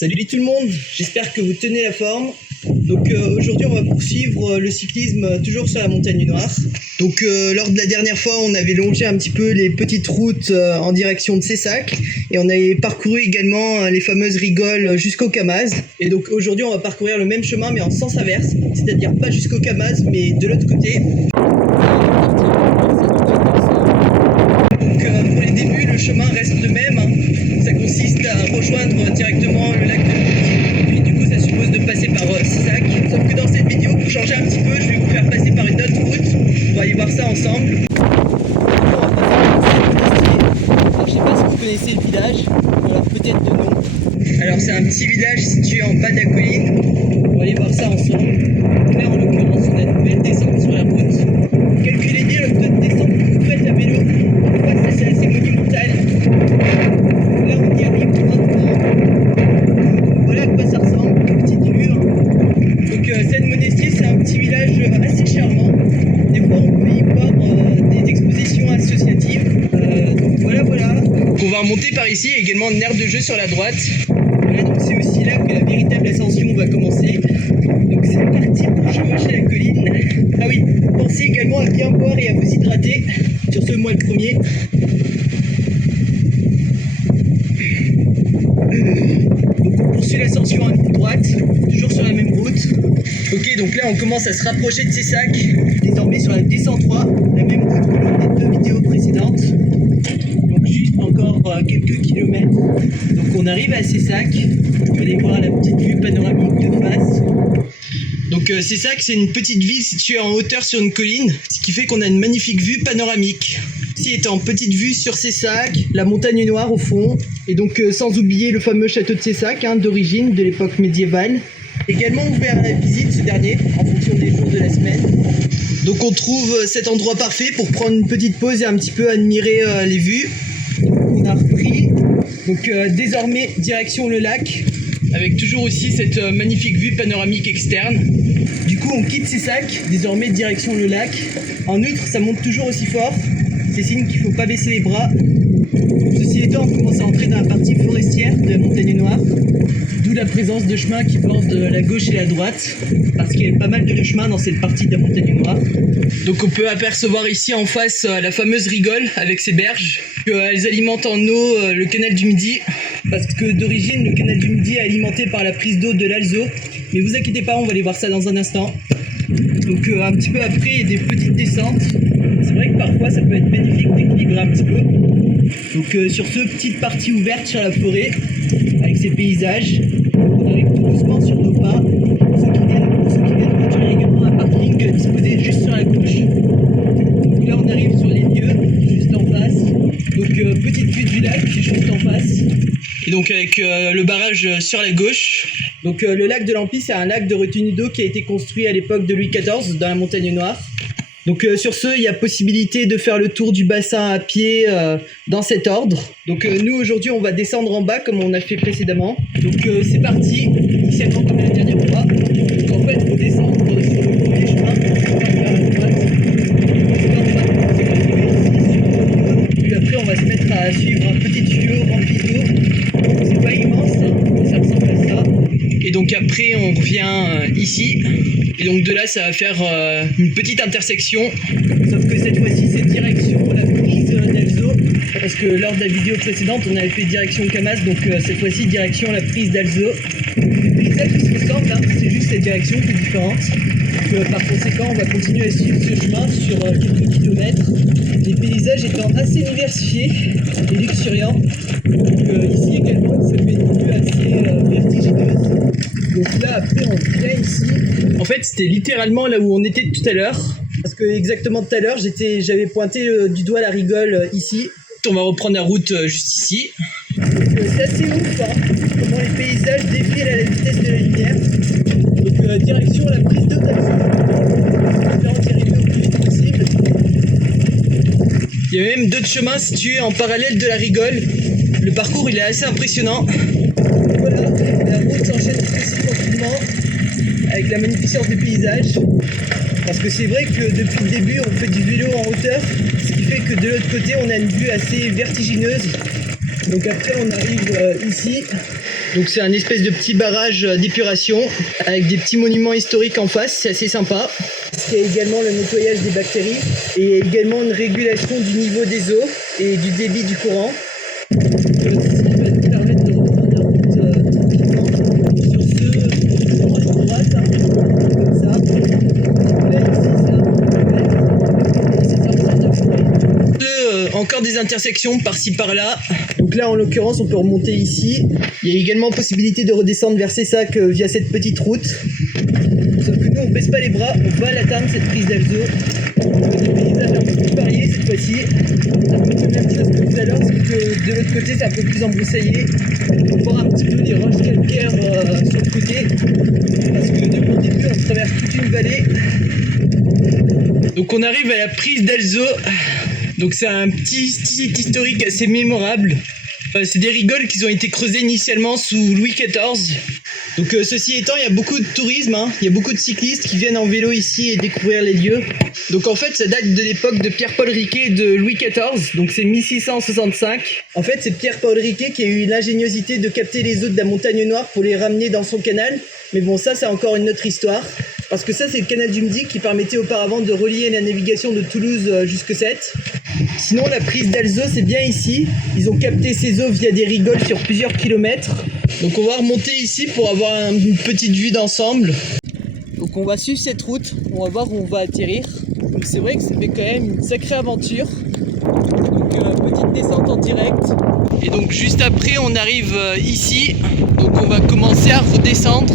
Salut tout le monde, j'espère que vous tenez la forme. Donc aujourd'hui on va poursuivre le cyclisme toujours sur la montagne noire. Donc lors de la dernière fois on avait longé un petit peu les petites routes en direction de Cessac et on avait parcouru également les fameuses rigoles jusqu'au Camaz. Et donc aujourd'hui on va parcourir le même chemin mais en sens inverse, c'est-à-dire pas jusqu'au Camaz mais de l'autre côté. Donc pour les débuts le chemin reste le même, hein. Ça consiste à rejoindre directement le lac de Lille. Puis du coup ça suppose de passer par Cessac. Sauf que dans cette vidéo, pour changer un petit peu, je vais vous faire passer par une autre route. On va aller voir ça ensemble. Alors, je sais pas si vous connaissez le village, alors peut-être de nom. Alors c'est un petit village situé en bas de la colline. On va aller voir ça ensemble. Là en l'occurrence on a une belle descente sur la route. Calculez bien le taux de descente que vous faites à vélo. Des fois c'est assez monumental. Là on y arrive droitement. Voilà à quoi ça ressemble, petite vue. Donc Seine-Monestier c'est un petit village assez charmant. Des fois on peut y voir des expositions associatives. Donc voilà. Donc on va remonter par ici, également une aire de jeu sur la droite. Voilà, donc c'est aussi là que la véritable ascension va commencer. Donc c'est parti pour chevaucher la colline. Ah oui, pensez également à bien boire et à vous hydrater. Sur ce, moi le premier. Donc on poursuit l'ascension en ligne droite, toujours sur la même route. Ok, donc là on commence à se rapprocher de Cessac, désormais sur la D103, la même route que lors des deux vidéos précédentes. Donc juste encore quelques kilomètres. Donc on arrive à Cessac, vous allez voir la petite vue panoramique de face. Donc Cessac c'est une petite ville située en hauteur sur une colline, ce qui fait qu'on a une magnifique vue panoramique. Ici est en petite vue sur Cessac, la montagne noire au fond, et donc sans oublier le fameux château de Cessac, d'origine de l'époque médiévale. Également ouvert à la visite ce dernier, en fonction des jours de la semaine. Donc on trouve cet endroit parfait pour prendre une petite pause et un petit peu admirer les vues. On a repris, donc désormais direction le lac, avec toujours aussi cette magnifique vue panoramique externe. Du coup on quitte Cessac, désormais direction le lac. En outre ça monte toujours aussi fort, c'est signe qu'il ne faut pas baisser les bras. Ceci étant, on commence à entrer dans la partie forestière de la montagne noire, d'où la présence de chemins qui bordent la gauche et la droite, parce qu'il y a pas mal de chemins dans cette partie de la montagne noire. Donc on peut apercevoir ici en face la fameuse rigole avec ses berges, elles alimentent en eau le canal du Midi, parce que d'origine le canal du Midi est alimenté par la prise d'eau de l'Alzot, mais vous inquiétez pas, on va aller voir ça dans un instant. Donc un petit peu après il y a des petites descentes. C'est vrai que parfois ça peut être bénéfique d'équilibrer un petit peu. Donc sur ce, petite partie ouverte sur la forêt, avec ses paysages. On arrive tout doucement sur nos pas. Pour ceux qui viennent de voiture, il y a également un parking disposé juste sur la gauche. Donc là on arrive sur les lieux, juste en face. Donc petite vue du lac, juste en face. Et donc avec le barrage sur la gauche. Donc le lac de l'Empie, c'est un lac de retenue d'eau qui a été construit à l'époque de Louis XIV dans la montagne noire. Donc sur ce, il y a possibilité de faire le tour du bassin à pied dans cet ordre. Donc nous aujourd'hui on va descendre en bas comme on a fait précédemment. Donc c'est parti, initialement comme la dernière fois. Donc en fait il faut descendre sur le premier chemin, vers la droite. Puis après on va se mettre à suivre un petit tuyau rempli d'eau. C'est pas immense, mais ça ressemble à ça. Et donc après on revient ici. Et donc de là ça va faire une petite intersection. Sauf que cette fois-ci c'est direction la prise d'Alzot. Parce que lors de la vidéo précédente on avait fait direction Camaz. Donc cette fois-ci direction la prise d'Alzot. Les paysages qui se ressemblent, c'est juste la direction qui est différente. Donc, par conséquent on va continuer à suivre ce chemin sur quelques kilomètres. Les paysages étant assez diversifiés et luxuriants. Donc ici également ça fait une vue assez vertigineuse. Donc là après on vient ici. En fait c'était littéralement là où on était tout à l'heure. Parce que exactement tout à l'heure j'avais pointé du doigt la rigole ici. On va reprendre la route juste ici. Donc c'est assez ouf comment les paysages défilent à la vitesse de la lumière. Donc direction la prise d'eau d'Alzot. Là on dirait au plus vite possible. Il y a même d'autres chemins situés en parallèle de la rigole. Le parcours il est assez impressionnant. Voilà, la route s'enchaîne assez tranquillement avec la magnificence des paysages. Parce que c'est vrai que depuis le début on fait du vélo en hauteur, ce qui fait que de l'autre côté on a une vue assez vertigineuse. Donc après on arrive ici, Donc c'est un espèce de petit barrage d'épuration avec des petits monuments historiques en face, c'est assez sympa. Il y a également le nettoyage des bactéries et également une régulation du niveau des eaux et du débit du courant. Ce qui va nous permettre de reprendre la route tranquillement. Sur ce, on prend les droites, comme ça. Là ici, c'est un peu et c'est sortir de forêt. Encore des intersections par-ci par-là. Donc là en l'occurrence on peut remonter ici. Il y a également possibilité de redescendre vers Cessac via cette petite route. Sauf que nous on baisse pas les bras, on va l'atteindre cette prise d'Alzo. Des paysages un peu plus variés cette fois-ci. C'est un peu la même chose que tout à l'heure, sauf que de l'autre côté c'est un peu plus embroussaillé. On peut voir un petit peu les roches calcaires sur le côté. Parce que depuis le début on traverse toute une vallée. Donc on arrive à la prise d'Alzo. Donc c'est un petit site historique assez mémorable. C'est des rigoles qui ont été creusées initialement sous Louis XIV. Donc ceci étant, il y a beaucoup de tourisme, il y a beaucoup de cyclistes qui viennent en vélo ici et découvrir les lieux. Donc en fait ça date de l'époque de Pierre-Paul Riquet et de Louis XIV, donc c'est 1665. En fait c'est Pierre-Paul Riquet qui a eu l'ingéniosité de capter les eaux de la Montagne Noire pour les ramener dans son canal. Mais bon ça c'est encore une autre histoire. Parce que ça c'est le canal du Midi qui permettait auparavant de relier la navigation de Toulouse jusque Sète. Sinon la prise d'Alzo c'est bien ici. Ils ont capté ces eaux via des rigoles sur plusieurs kilomètres. Donc on va remonter ici pour avoir une petite vue d'ensemble. Donc on va suivre cette route, on va voir où on va atterrir. Donc c'est vrai que ça fait quand même une sacrée aventure. Donc petite descente en direct. Et donc juste après on arrive ici. Donc on va commencer à redescendre.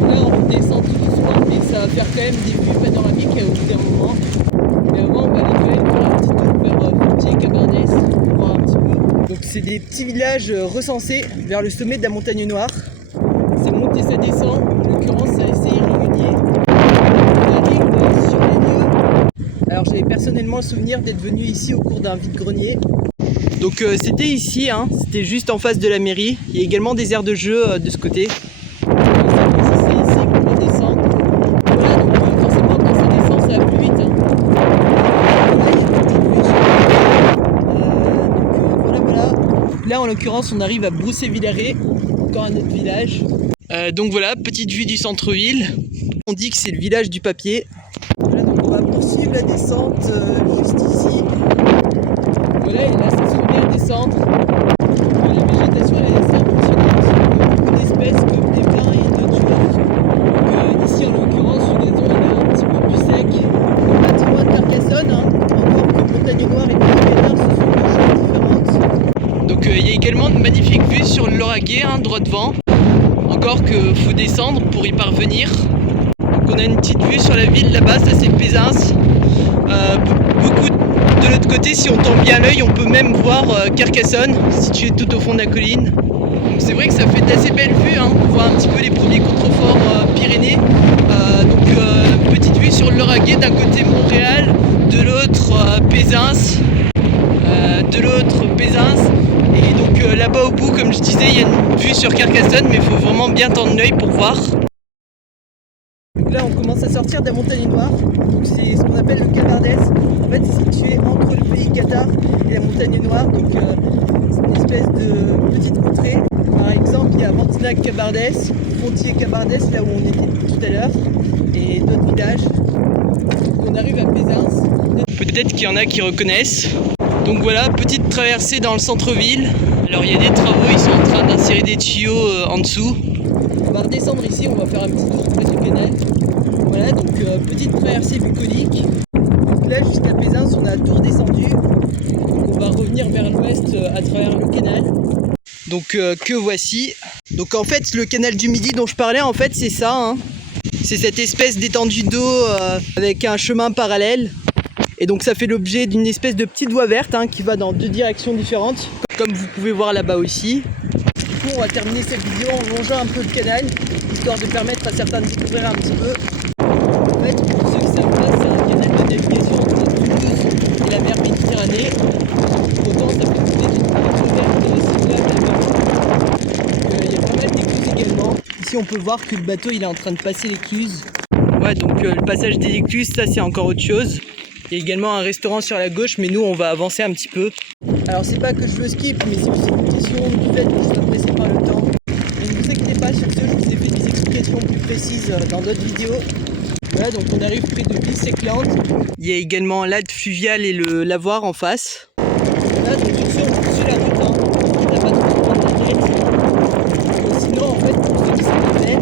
Là on redescend tout doucement et ça va faire quand même des vues panoramiques au bout d'un moment. Mais avant on va aller quand même faire un petit tour vers Fontier et Cabardès pour voir un petit peu. Donc c'est des petits villages recensés vers le sommet de la Montagne Noire. Ça monte et ça descend, en l'occurrence c'est assez irrégulier. On arrive sur les lieux. Alors j'avais personnellement le souvenir d'être venu ici au cours d'un vide-grenier. Donc c'était ici, c'était juste en face de la mairie. Il y a également des aires de jeu de ce côté. C'est ici pour redescendre. Voilà, donc forcément quand ça descend ça va plus vite. Voilà. Là en l'occurrence on arrive à Broussé-Villaret, encore un autre village. Donc voilà, petite vue du centre-ville. On dit que c'est le village du papier. Voilà, donc on va poursuivre la descente juste ici. Voilà, et là ça se fait bien descendre. La végétation elle est assez impressionnante. Beaucoup d'espèces comme des pins et d'autres choses. Donc ici en l'occurrence le gazon il est un petit peu plus sec. Pas trop loin de Carcassonne, encore que Montagne Noire et Pays-Canard ce sont deux choses différentes. Donc il y a également de magnifiques vues sur le Lauragais, droit devant. Encore que faut descendre pour y parvenir. Donc on a une petite vue sur la ville là-bas, ça c'est Pézins. Beaucoup de l'autre côté, si on tend bien l'œil, on peut même voir Carcassonne, située tout au fond de la colline. Donc c'est vrai que ça fait d'assez belles vues, on voit un petit peu les premiers contreforts Pyrénées. Donc petite vue sur le Lauragais, d'un côté Montréal, de l'autre Pézins. Et donc là-bas au bout, comme je disais, il y a une vue sur Carcassonne, mais il faut vraiment bien tendre l'œil pour voir. Donc là on commence à sortir de la Montagne Noire, donc c'est ce qu'on appelle le Cabardès. En fait c'est situé entre le pays Cathare et la Montagne Noire, donc c'est une espèce de petite contrée. Par exemple il y a Montignac-Cabardès, Fontier-Cabardès, là où on était tout à l'heure, et d'autres villages. Donc on arrive à Pézins. Peut-être qu'il y en a qui reconnaissent. Donc voilà, petite traversée dans le centre-ville. Alors il y a des travaux, ils sont en train d'insérer des tuyaux en dessous. On va redescendre ici, on va faire un petit tour près du canal. Voilà, donc petite traversée bucolique. Donc là jusqu'à Pézins, on a tout redescendu. Donc on va revenir vers l'ouest à travers le canal. Donc que voici. Donc en fait le canal du Midi dont je parlais, en fait c'est ça. C'est cette espèce d'étendue d'eau avec un chemin parallèle. Et donc ça fait l'objet d'une espèce de petite voie verte qui va dans deux directions différentes, comme vous pouvez voir là-bas aussi. Du coup on va terminer cette vidéo en longeant un peu le canal, histoire de permettre à certains de découvrir un petit peu. En fait, pour ceux qui savent pas, c'est un canal de navigation entre Toulouse et la mer Méditerranée. Autant ça peut couler d'une direction vers le cyclable et il y a pas mal d'écluses également. Ici on peut voir que le bateau il est en train de passer l'écluse. Ouais, donc le passage des écluses, ça c'est encore autre chose. Il y a également un restaurant sur la gauche, mais nous on va avancer un petit peu. Alors c'est pas que je veux skip, mais c'est aussi une question du fait que je sois pressé par le temps. je vous ai fait des explications plus précises dans d'autres vidéos. Voilà, donc on arrive près de Ville-Séclante. Il y a également l'Alpe fluviale et le lavoir en face. Voilà, donc sur ce, on poursuit la route, hein. On n'a pas trop de prendre la tête. Sinon, en fait, pour ceux qui s'en rappellent,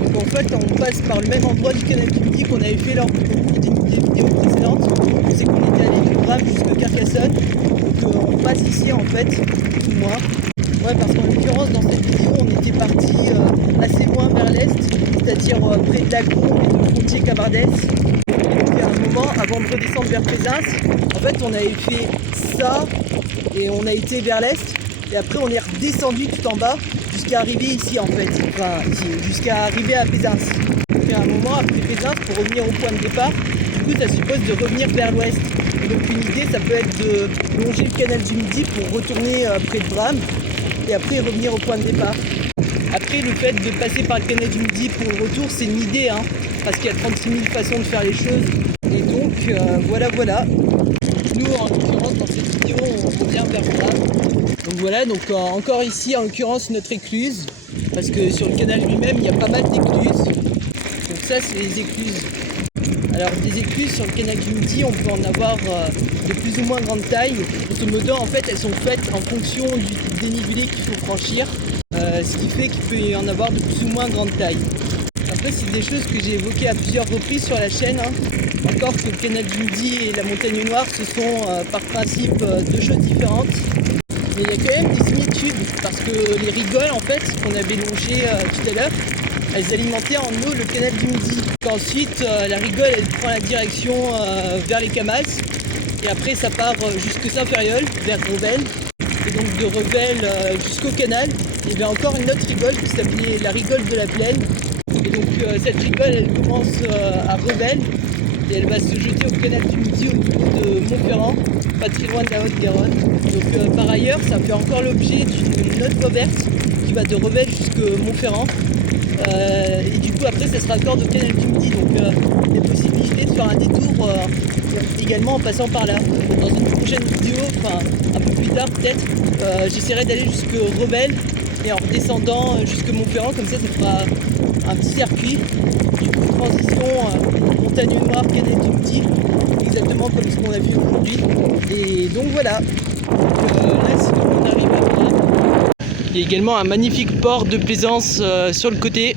donc en fait, on passe par le même endroit du canal du Midi qu'on avait fait lors des vidéos précédentes. C'est qu'on était allé du Bram jusqu'à Carcassonne. Donc on passe ici en fait, tout moins. Ouais, parce qu'en l'occurrence, dans cette vidéo, on était parti assez loin vers l'est, c'est-à-dire près de Lacon et de Frontier-Cabardès. Et à un moment, avant de redescendre vers Pézins, en fait, on avait fait ça et on a été vers l'est. Et après, on est redescendu tout en bas jusqu'à arriver ici en fait, enfin ici, jusqu'à arriver à Pézins. Et à un moment, après Pézins, pour revenir au point de départ, du coup, ça suppose de revenir vers l'ouest. Et donc, une idée, ça peut être de longer le canal du Midi pour retourner près de Bram et après revenir au point de départ. Après, le fait de passer par le canal du Midi pour le retour, c'est une idée, hein, parce qu'il y a 36 000 façons de faire les choses. Et donc, voilà. Nous, en l'occurrence, dans cette vidéo, on revient vers Bram. Donc voilà, donc encore ici, en l'occurrence, notre écluse, parce que sur le canal lui-même, il y a pas mal d'écluses. Donc ça, c'est les écluses. Alors des écluses sur le canal du Midi, on peut en avoir de plus ou moins grande taille. Grosso modo, en fait, elles sont faites en fonction du dénivelé qu'il faut franchir, ce qui fait qu'il peut y en avoir de plus ou moins grande taille. Après, c'est des choses que j'ai évoquées à plusieurs reprises sur la chaîne. Encore que le canal du Midi et la montagne Noire, ce sont par principe deux choses différentes. Mais il y a quand même des similitudes, parce que les rigoles, en fait, qu'on avait longées tout à l'heure, elles alimentaient en eau le canal du Midi. Ensuite, la rigole, elle prend la direction vers les Camals. Et après, ça part jusque Saint-Ferriol, vers Revel. Et donc de Revel jusqu'au canal, il y avait encore une autre rigole qui s'appelait la rigole de la Plaine. Et donc cette rigole, elle commence à Revel. Et elle va se jeter au canal du Midi au niveau de Montferrand, pas très loin de la Haute-Garonne. Donc par ailleurs, ça fait encore l'objet d'une autre voie verte qui va de Revel jusqu'à Montferrand. Et du coup après ça se raccorde au canal du Midi, donc il y a possibilité de faire un détour également en passant par là. Dans une prochaine vidéo, enfin un peu plus tard peut-être, j'essaierai d'aller jusque Revel et en redescendant jusque Montferrand, comme ça fera un petit circuit, du coup transition montagne Noire, canal du Midi, exactement comme ce qu'on a vu aujourd'hui. Et donc voilà, là sinon on arrive à Bram. Il y a également un magnifique port de plaisance sur le côté.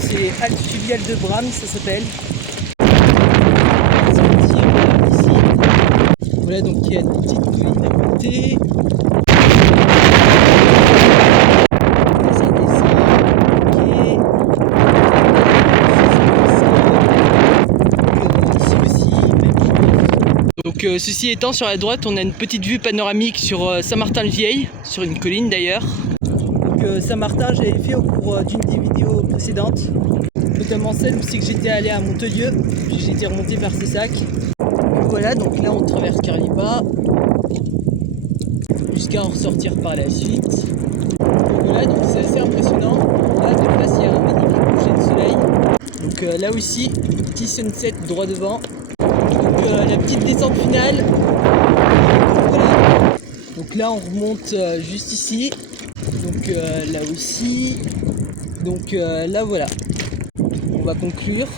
C'est Alpe fluviale de Bram, ça s'appelle. Ici. Voilà, donc il y a une petite colline à côté. Ça descend. Ok. Ici aussi, même chose. Donc ceci étant, sur la droite, on a une petite vue panoramique sur Saint-Martin-le-Vieil, sur une colline d'ailleurs. Saint-Martin, j'avais fait au cours d'une des vidéos précédentes, notamment celle où c'est que j'étais allé à Montelieu, puis j'étais remonté vers Cessac. Voilà, donc là on traverse Carlipa jusqu'à en ressortir par la suite. Donc voilà, donc c'est assez impressionnant. Là de place il y a un magnifique coucher de soleil. Donc là aussi, petit sunset droit devant. Donc la petite descente finale. Voilà. Donc là on remonte juste ici. Donc là aussi, donc là voilà, on va conclure.